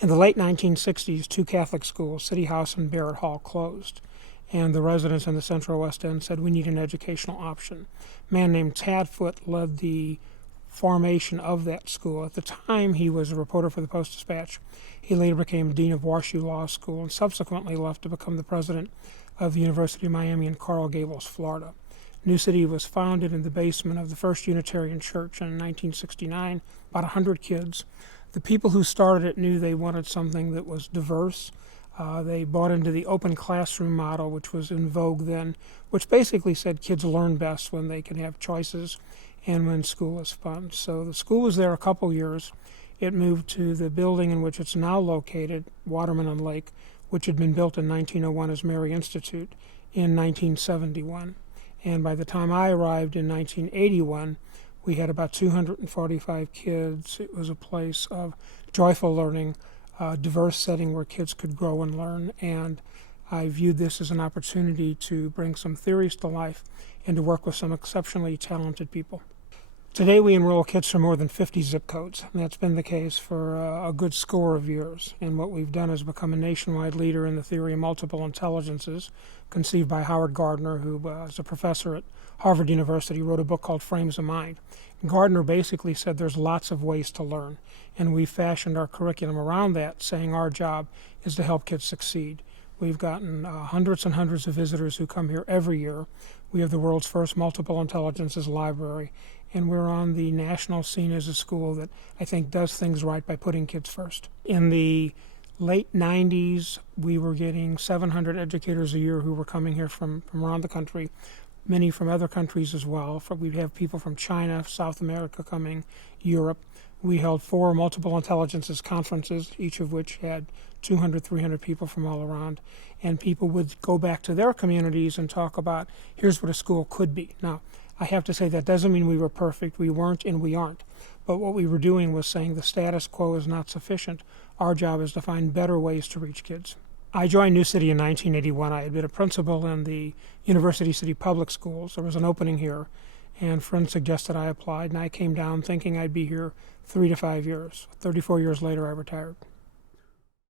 In the late 1960s, two Catholic schools, City House and Barrett Hall, closed, and the residents in the Central West End said, we need an educational option. A man named Tad Foote led the formation of that school. At the time, he was a reporter for the Post-Dispatch. He later became dean of WashU Law School and subsequently left to become the president of the University of Miami in Coral Gables, Florida. New City was founded in the basement of the First Unitarian Church in 1969, about 100 kids. The people who started it knew they wanted something that was diverse. They bought into the open classroom model, which was in vogue then, which basically said kids learn best when they can have choices and when school is fun. So the school was there a couple years. It moved to the building in which it's now located, Waterman and Lake, which had been built in 1901 as Mary Institute in 1971. And by the time I arrived in 1981, we had about 245 kids. It was a place of joyful learning, a diverse setting where kids could grow and learn. And I viewed this as an opportunity to bring some theories to life and to work with some exceptionally talented people. Today we enroll kids from more than 50 zip codes, and that's been the case for a good score of years. And what we've done is become a nationwide leader in the theory of multiple intelligences, conceived by Howard Gardner, who is a professor at Harvard University, wrote a book called Frames of Mind. Gardner basically said there's lots of ways to learn, and we fashioned our curriculum around that, saying our job is to help kids succeed. We've gotten hundreds and hundreds of visitors who come here every year. We have the world's first multiple intelligences library, and we're on the national scene as a school that I think does things right by putting kids first. In the late 90s, we were getting 700 educators a year who were coming here from around the country, many from other countries as well. We'd have people from China, South America coming, Europe. We held 4 multiple intelligences conferences, each of which had 200, 300 people from all around. And people would go back to their communities and talk about, here's what a school could be. Now, I have to say that doesn't mean we were perfect. We weren't and we aren't. But what we were doing was saying the status quo is not sufficient. Our job is to find better ways to reach kids. I joined New City in 1981. I had been a principal in the University City Public Schools. There was an opening here, and friends suggested I applied, and I came down thinking I'd be here 3 to 5 years. 34 years later, I retired.